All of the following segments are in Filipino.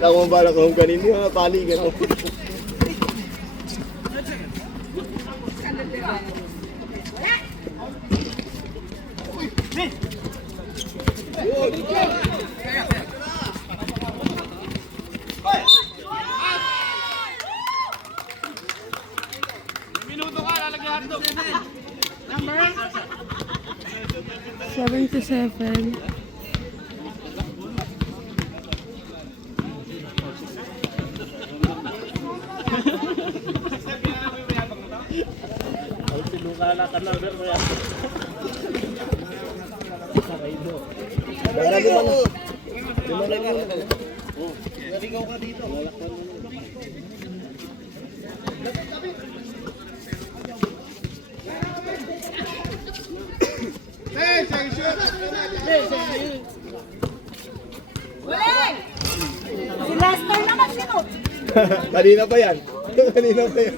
Ako ang balak kung kanina paligan ako. Minuto ka, lalagyan hotdog. Number 77. Naligaw ka dito. Si Lester naman sinot. Kanina pa yan. Kanina pa yan.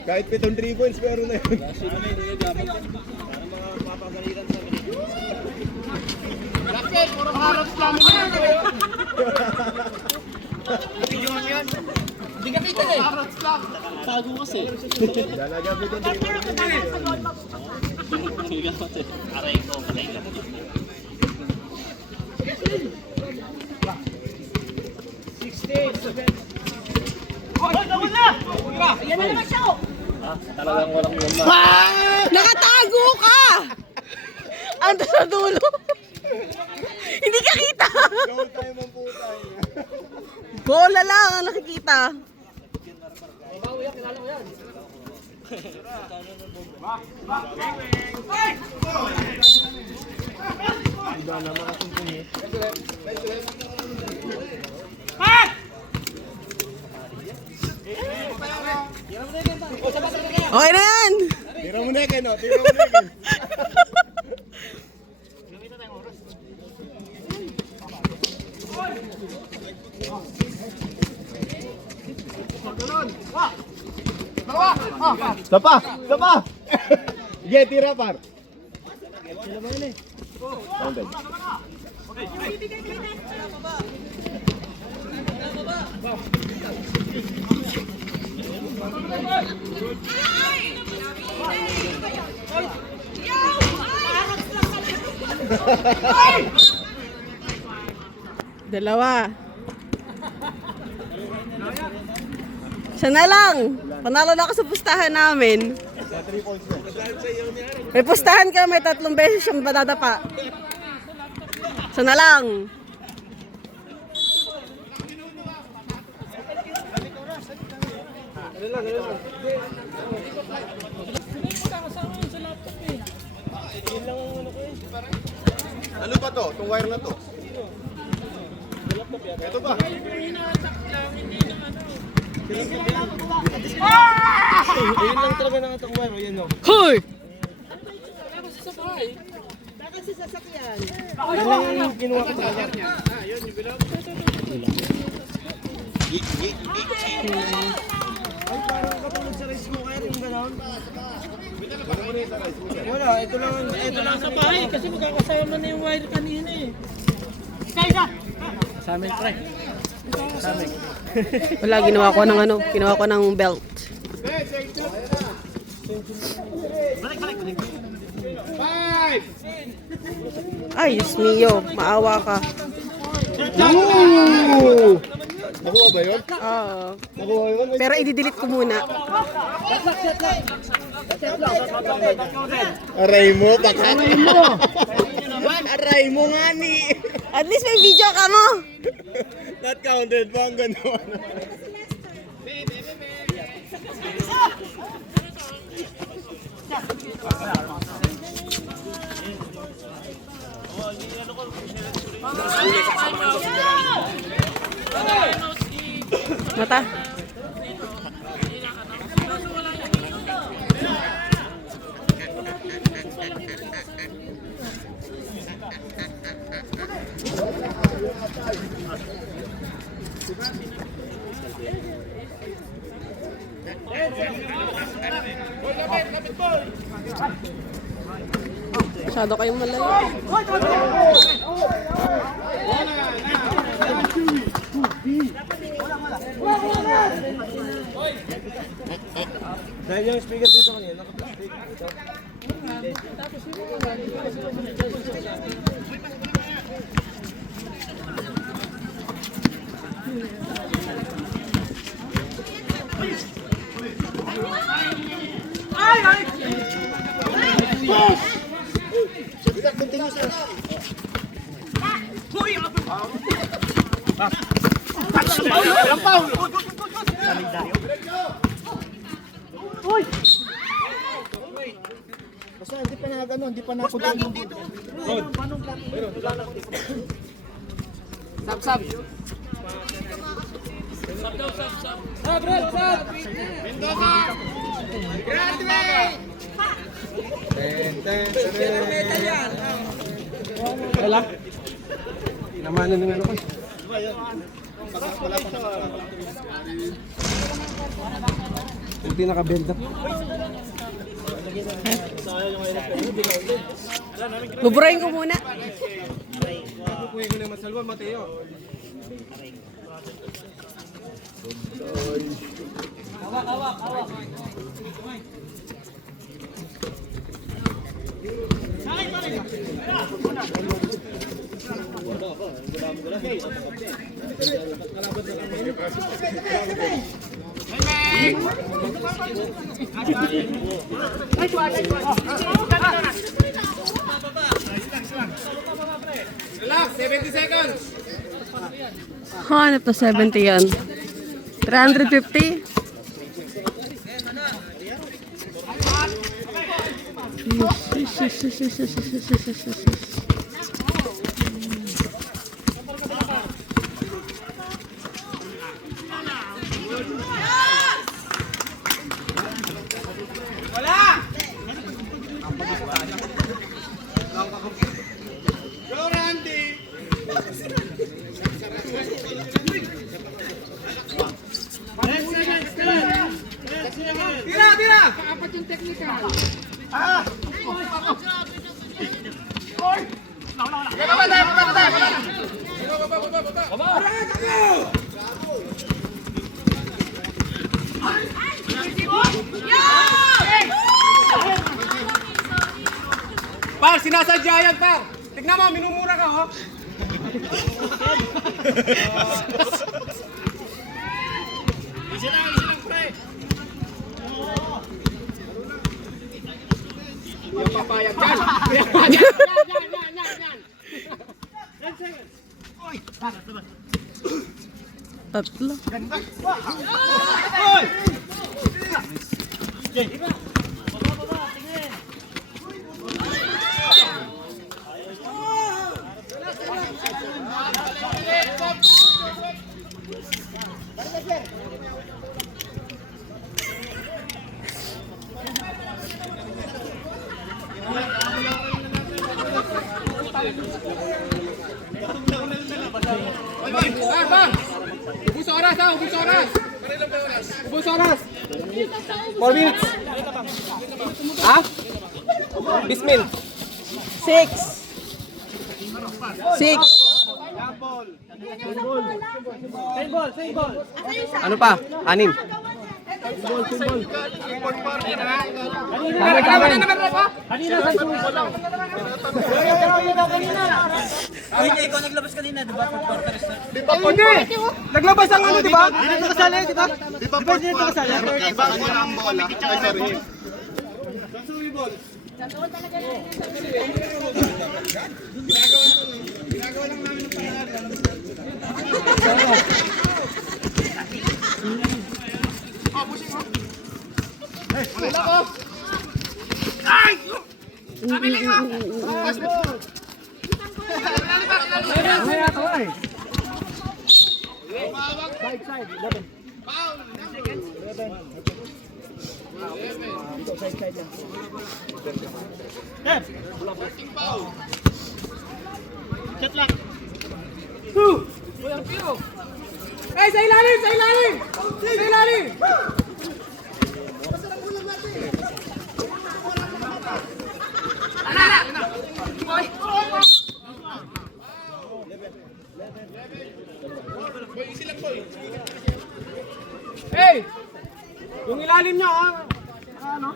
Kahit 7 3 points, pero na yun. Bakit? Puro harap lang naman kayo. Hindi ka kita eh. Harap lang. Tago kasi. Dalaga 7 3 points. Aray ko, patay lang. Yan na naman siya, oh. Talagang walang yun. Nakatago ka! Ando sa dulo. Hindi ka kita. Gawin tayo ng putay. Bola lang ang nakikita. Okay na yan. Tira mo na yan, no? Tira mo na yan. Sapa! Sapa! Sige, tira par. Counted. Dalawa. Siya na lang. Panalo na ako sa pustahan namin. May pustahan ka, may 3 beses siyang badadapa. Siya na lang. Ano ba to? Itong wire na to? Ito ba? Ayun lang talaga na itong wire. Ayun o. Hoy! Yan lang yung kinuha ko talaga. Ay, parang katulad sa rice cooker yung gano'n. Wala, ito lang Sa bahay kasi magkakasama na yung wire kanina eh. Isa! Sa amin, pre. Sa amin. Wala, ginawa ko ng ano, ginawa ko ng belt. Balik. Ay, Diyos mio, maawa ka. Ooh! Nakuha ba yun? Oo. Nakuha yun? Pero i-delete ko muna. Aray mo, pakat. Aray mo nga ni. At least may video ka mo. Not counted pa ang gano'n. Mata. Masyado kayong malayo. Dahil yung speaker dito kanina, naka-plastic. Basta hindi pa na gano'n, hindi pa na kulang yung dito. Sab. Mendoza! Graduate! Wala. Namanan ng ano ko. Hindi nakabenta. Buburahin ko muna. Kukuhin ko na yung masalwa, Mateo. Relax, 70 seconds! Hanap na 70 yan. 350? Go, Randy! Tira! Kaapat yung technical. Par, sinasadya yan, par! Tignan mo, minumura ka, oh! Easy lang, pre! Yung papayag dyan! Tatlo. Ubus oras ha, ubus oras! Ubus oras! 4 minutes! Ha? Bismil! 6. 6. Ano pa? 6. Kamay naman rin pa? Ikaw naglabas kanina, di ba? Hindi! Naglabas ang ano, di ba? Dito kasali, di ba? Di ba dito kasali? Bago ng bola. Ay, sorry. Ginagawa lang namin ng pangyayari. Pushing mo. Wala ko. Ay! Sabi lang ako. Shot lang. Ay, sa ilalim! Sa ilalim! Sa ilalim! Hey! Yung ilalim niya, ha? Ano?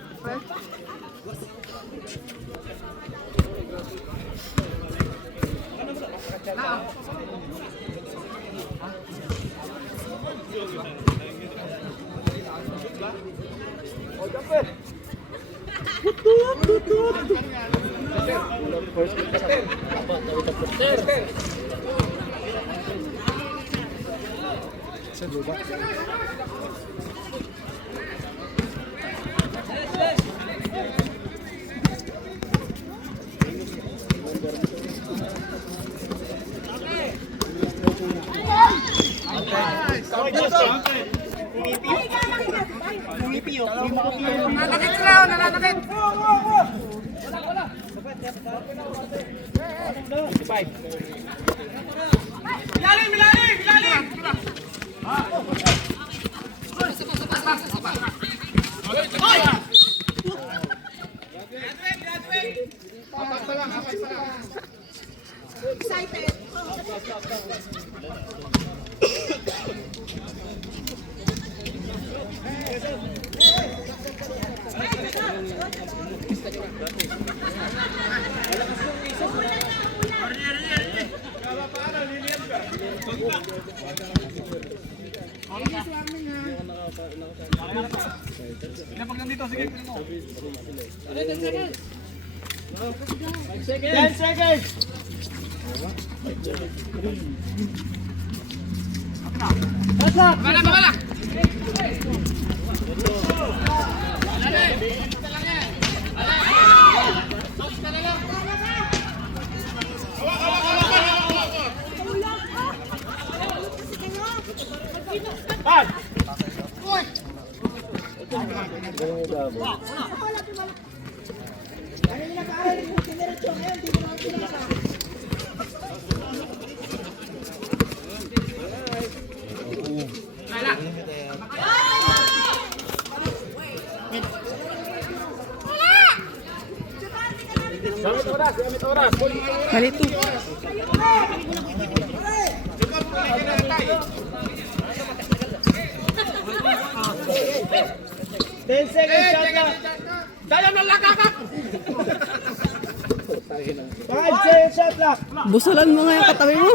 Nananakit sila, nananakit! Ilalim, ilalim, ilalim! Pag nandito, sige. 10 seconds. Bala! Malito. 10 seconds, shot lang. Daya na lakakak! 5 seconds, shot lang. Busulan mo nga yung katabi mo.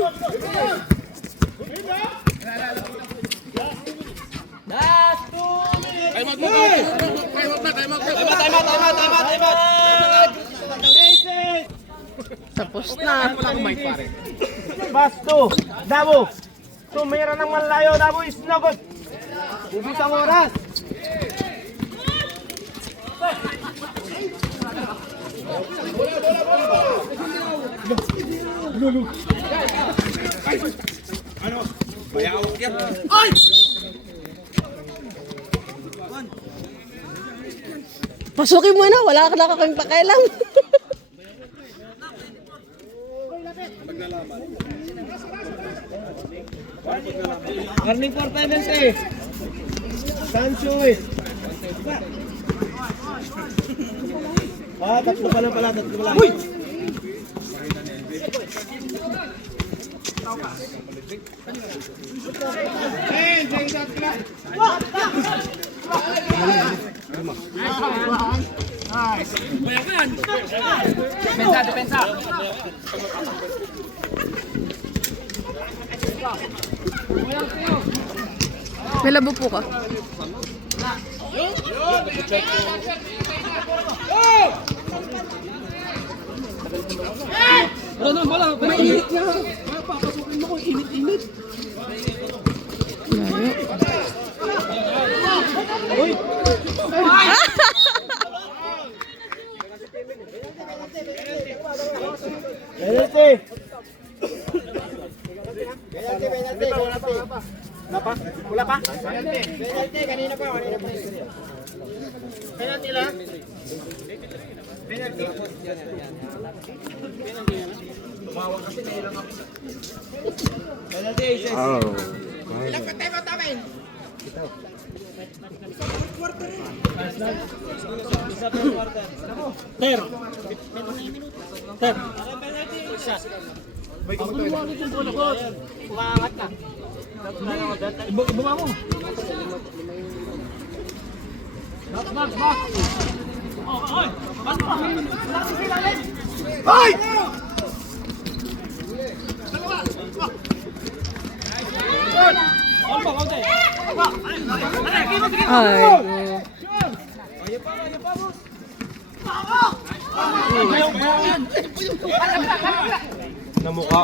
Tapos na. Basto, Dabo. Tumira ng malayo, Dabo is no good. Ubus ang oras. Pasukin mo na. Wala ka na kang pakialam. Warning for time and say. Sancho eh. Tatlo pala. Uy! Depensa! May labo po ka. Mainit niya! Papasukin mo ko, init-init! Uy! Penalty! Wala pa? Wala pa? Penalty, kanina pa. Penalty lang. Penalty. Tumawag kasi na ilang ako. Penalty, Isis. Ilang pa tayo matamin? Ter. Ter. Umaangat na. Ibaba mo. Back. Oh, oy. Back pa. Hoy! Konti. Ay. Namukha.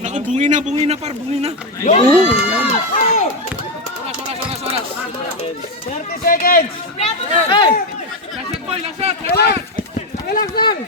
Naku, bungi na par, bungi na. Soras. 30 seconds! Hey! Lasat boy, lasat! Relax lang!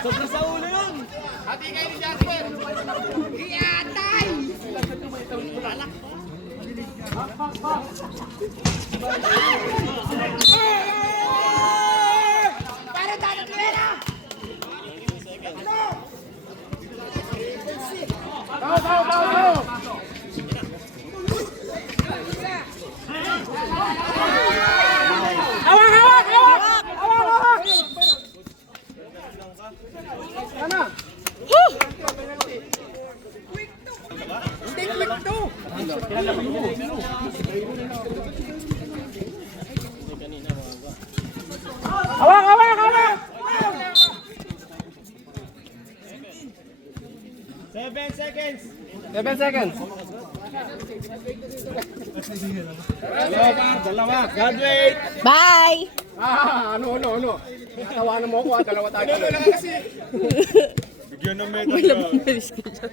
Sobra sa ulo yun! Hati kayo ni Jasper! Iyatay! Para tayo tuwera! Tao! Hawak! Sana! Hindi quick to! Hawak! 7 seconds! Dalawa. Graduate! Bye! Ano? Natawanan mo ako, dalawa tayo. Ano lang kasi? Bigyan ng medal. May labang malis ka dyan.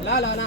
Wala na.